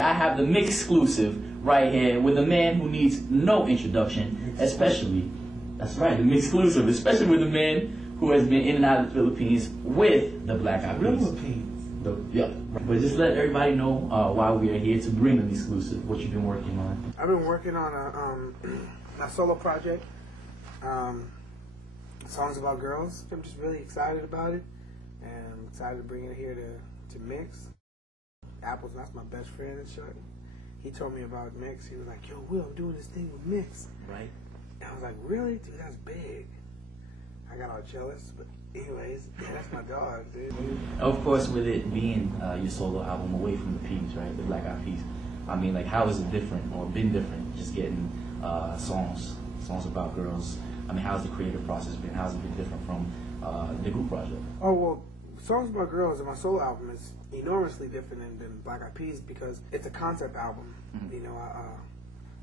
I have the mix exclusive right here with a man who needs no introduction, especially, that's right, the mix exclusive, especially with a man who has been in and out of the Philippines with the Black Eyed Peas. Philippines? Yeah. But just let everybody know why we are here to bring them exclusive, what you've been working on. I've been working on a solo project, songs about girls. I'm just really excited about it, and I'm excited to bring it here to Mix. Apple's that's my best friend and shit. He told me about Mix. He was like, "Yo, Will, I'm doing this thing with Mix." Right. And I was like, "Really, dude? That's big." I got all jealous, but anyways, yeah, that's my dog, dude. Of course, with it being your solo album away from the Peas, right, the Black Eyed Peas. I mean, like, how is it different or been different? Just getting songs about girls. I mean, how's the creative process been? How's it been different from the group project? Oh well. Songs About Girls in my solo album is enormously different than Black Eyed Peas because it's a concept album. Mm-hmm. You know,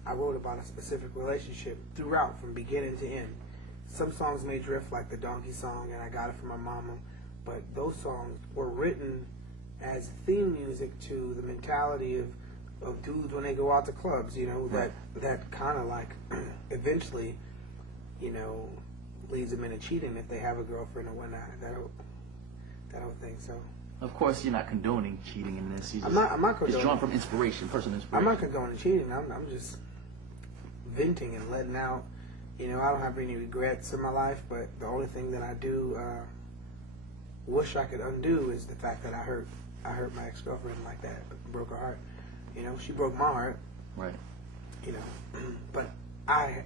I wrote about a specific relationship throughout from beginning to end. Some songs may drift like the Donkey song and I Got It From My Mama, but those songs were written as theme music to the mentality of dudes when they go out to clubs, you know, that kind of like eventually, you know, leads them into cheating if they have a girlfriend or whatnot. I don't think so. Of course, you're not condoning cheating in this. I'm not condoning. It's drawn from inspiration, personal inspiration. I'm not condoning cheating. I'm just venting and letting out. You know, I don't have any regrets in my life, but the only thing that I do wish I could undo is the fact that I hurt my ex-girlfriend like that, broke her heart. You know, she broke my heart. Right. You know, but I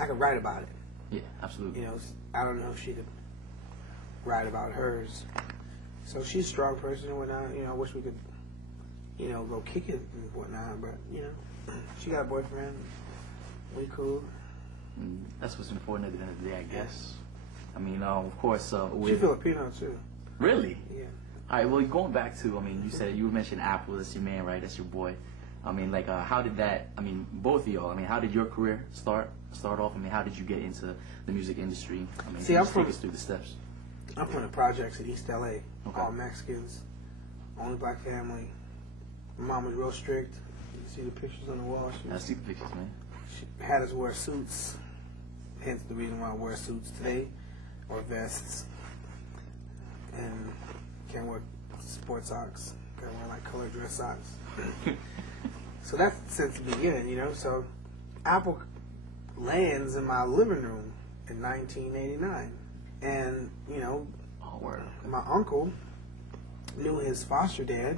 could write about it. Yeah, absolutely. You know, I don't know if she could write about hers. So she's a strong person and whatnot. You know, I wish we could, you know, go kick it and whatnot. But, you know, she got a boyfriend. We cool. That's what's important at the end of the day, I guess. I mean, of course. She's Filipino, too. Really? Yeah. All right, well, going back to, I mean, you mentioned Apple. That's your man, right? That's your boy. I mean, like, how did that, I mean, both of y'all, I mean, how did your career start off? I mean, how did you get into the music industry? I mean, take us through the steps. I'm from the projects in East LA, okay. All Mexicans, only black family. My mom was real strict. You can see the pictures on the wall. I see the pictures, man. She had us wear suits, hence the reason why I wear suits today, or vests. And can't wear sports socks, gotta wear like colored dress socks. So that's since the beginning, you know. So Apple lands in my living room in 1989. And, you know, my uncle knew his foster dad,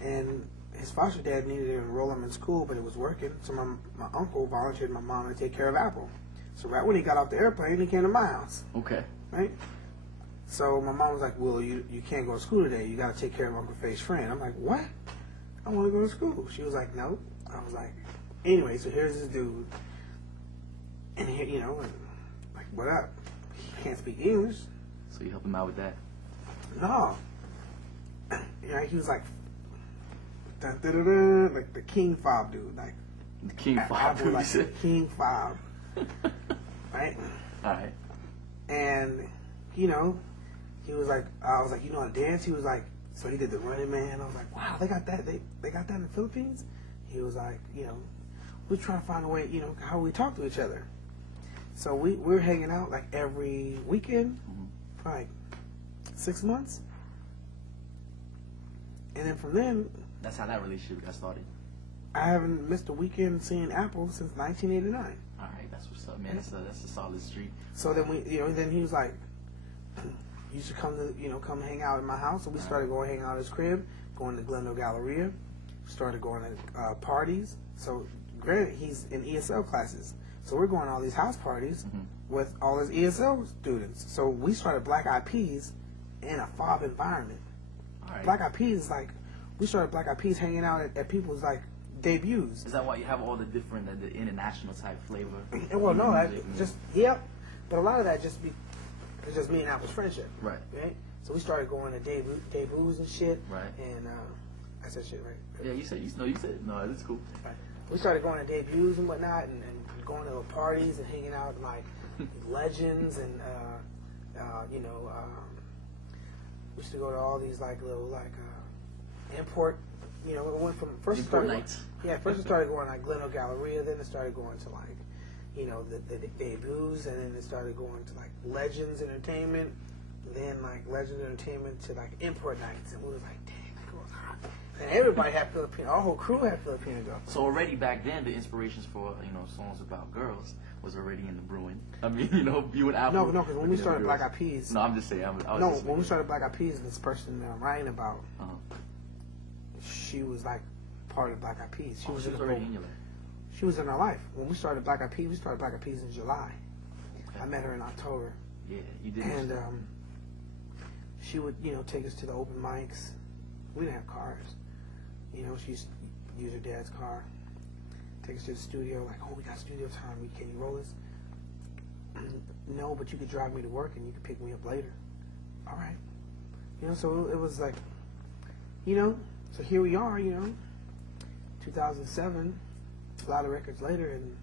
and his foster dad needed to enroll him in school, but it was working. So my uncle volunteered my mom to take care of Apple. So right when he got off the airplane, he came to my house. Okay. Right? So my mom was like, "Well, you can't go to school today. You got to take care of Uncle Faye's friend." I'm like, "What? I want to go to school." She was like, "No." I was like, "Anyway, so here's this dude, and here, you know, like, what up? He can't speak English." So you help him out with that? No. You know, he was like, dun, dun, dun, dun, like the King Fob dude, like the King Fob dude. Like the King Fob, right? All right. And you know, he was like, I was like, "You know how to dance?" He was like, so he did the Running Man. I was like, "Wow, they got that. They got that in the Philippines." He was like, "You know, we're trying to find a way, you know, how we talk to each other." So we're hanging out like every weekend, for like 6 months, and then from then. That's how that relationship got started. I haven't missed a weekend seeing Apple since 1989. All right, that's what's up, man. That's a solid streak. So then then he was like, "You should come hang out at my house." So we started going hang out at his crib, going to Glendale Galleria, started going to parties. So granted, he's in ESL classes. So we're going to all these house parties with all his ESL students. So we started Black Eyed Peas in a fob environment. All right. Black Eyed Peas is like, we started Black Eyed Peas hanging out at people's like debuts. Is that why you have all the different, the international type flavor? Well, no, but a lot of that it's just me and Apple's friendship. Right. Right. So we started going to debuts and shit. Right. And I said shit right. Yeah, you said no. That's cool. Right. We started going to debuts and whatnot, and going to parties and hanging out with like legends and we used to go to all these like little like import you know, it went from first it Import started, nights. yeah, first it started going like Gleno Galleria, then it started going to like, you know, the BEAUs, and then it started going to like Legends Entertainment, then like Legends Entertainment to like Import Nights, and we was like, dang, that goes hot. And everybody had Filipino, our whole crew had Filipino girls. So already back then, the inspirations for, you know, songs about girls was already in the brewing. I mean, you know, you and Apple. No, because when we started Black Eyed Peas. No, I'm just saying. When we started Black Eyed Peas, this person that I'm writing about, she was like part of Black Eyed Peas. She was already in your life. She was in our life. When we started Black Eyed Peas, we started Black Eyed Peas in July. Okay. I met her in October. Yeah, you did. And she would, you know, take us to the open mics. We didn't have cars. You know, she used to use her dad's car. Take us to the studio, like, oh, we got studio time. Can you roll this? No, but you could drive me to work and you could pick me up later. All right. You know, so it was like, you know, so here we are, you know, 2007, a lot of records later, and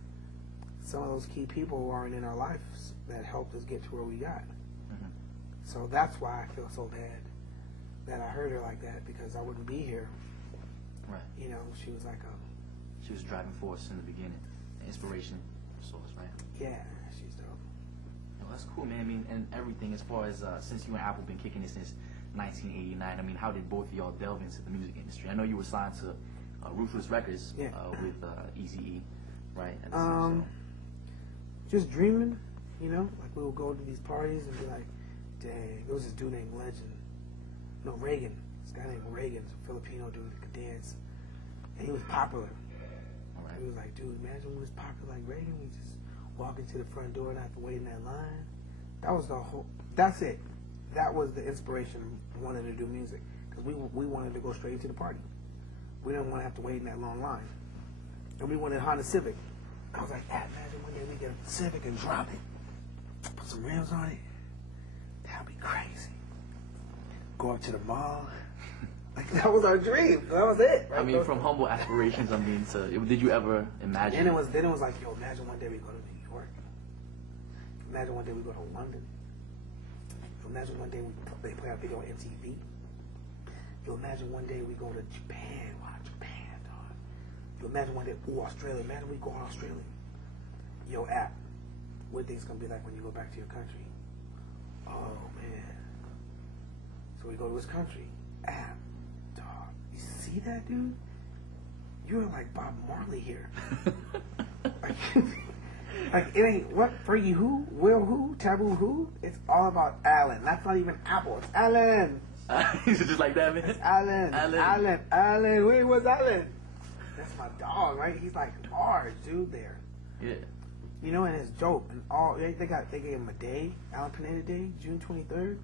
some of those key people aren't in our lives that helped us get to where we got. Mm-hmm. So that's why I feel so bad that I heard her like that, because I wouldn't be here. Right. You know, she was like she was driving force in the beginning, inspiration source, right? Yeah, she's dope. Well, that's cool, man. I mean, and everything as far as since you and Apple been kicking it since 1989. I mean, how did both of y'all delve into the music industry? I know you were signed to Ruthless Records with Eazy-E, right? Just dreaming, you know. Like we would go to these parties and be like, "Dang, there was this dude named Legend, no Reagan. This guy named Reagan, a Filipino dude that could dance, and he was popular." He was like, dude, imagine we was popular like Reagan. We just walk into the front door and have to wait in that line. That was the whole. That's it. That was the inspiration of wanting to do music, because we wanted to go straight into the party. We didn't want to have to wait in that long line, and we wanted a Honda Civic. I was like, imagine one day we get a Civic and drop it, put some rims on it. That'd be crazy. Go up to the mall. Like, that was our dream. That was it. Right? I mean, from humble aspirations, I mean, did you ever imagine? Then it was like, yo, imagine one day we go to New York. Imagine one day we go to London. Imagine one day they play our video on MTV. You imagine one day we go to Japan. Wow, Japan, dog. You imagine one day, Australia. Imagine we go to Australia. Yo, app. What do you think it's going to be like when you go back to your country? Oh, man. So we go to his country. App. Dog, you see that, dude? You're like Bob Marley here. like it ain't what Fergie who, Will who, Taboo who. It's all about Alan. That's not even Apple. It's Alan. Is it just like that, man? It's Alan. Alan. Wait, what's Alan? That's my dog, right? He's like large, dude. There. Yeah. You know, and it's dope. And all they gave him a day, Alan Pineda Day, June 23rd.